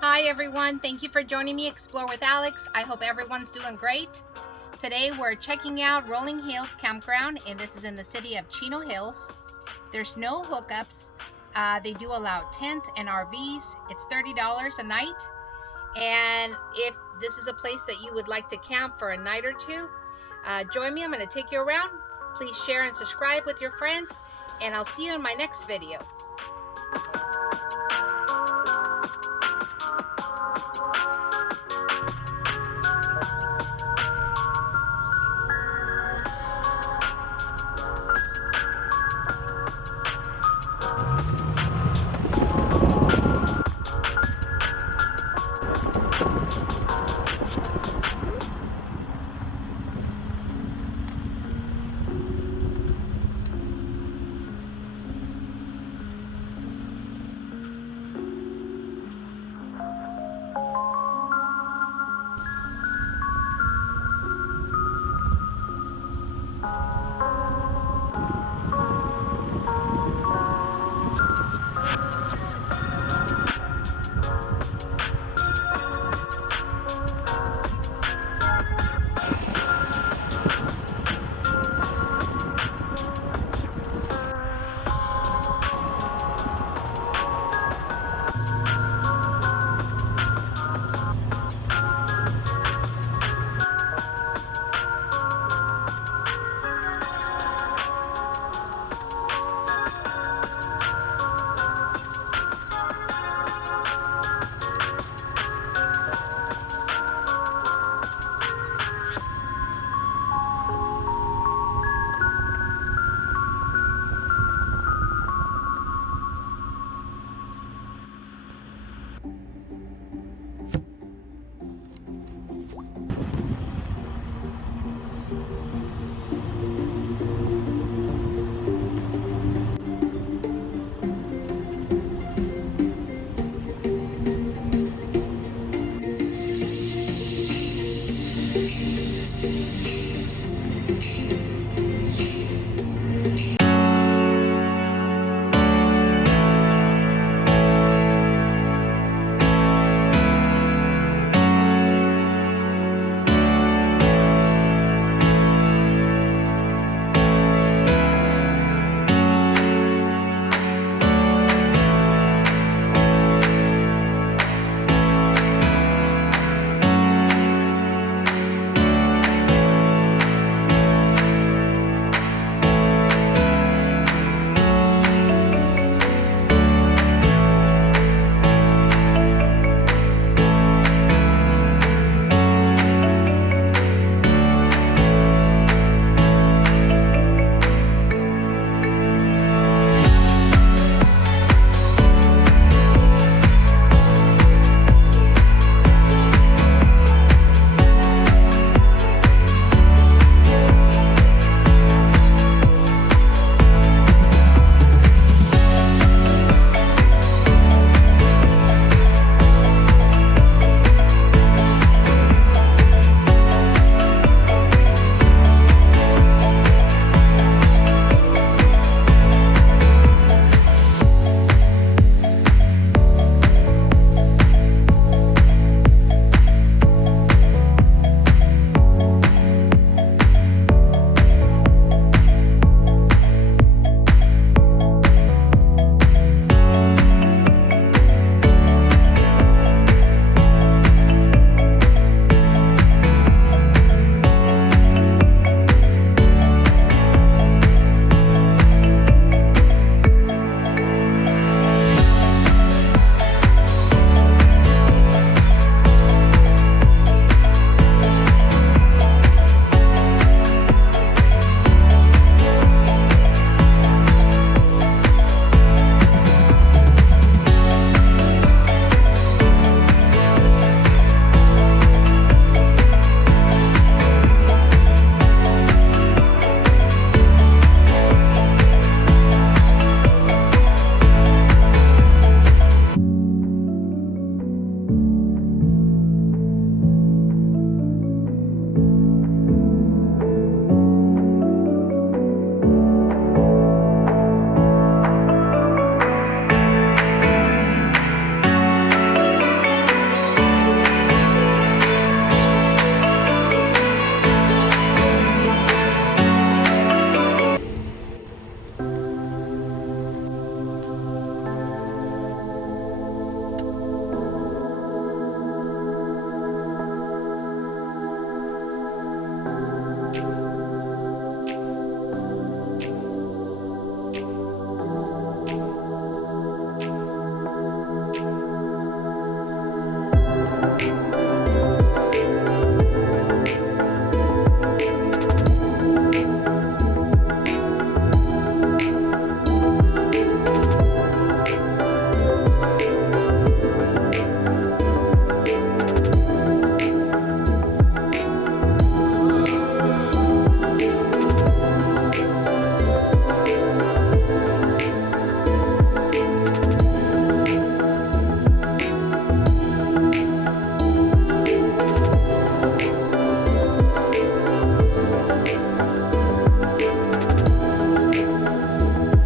Hi everyone, thank you for joining me Explore with Alex. I hope everyone's doing great. Today we're checking out Rolling Hills Campground, and this is in the city of Chino Hills. There's no hookups. They do allow tents and RVs. It's $30 a night. And if this is a place that you would like to camp for a night or two, join me. I'm going to take you around. Please share and subscribe with your friends, and I'll see you in my next video.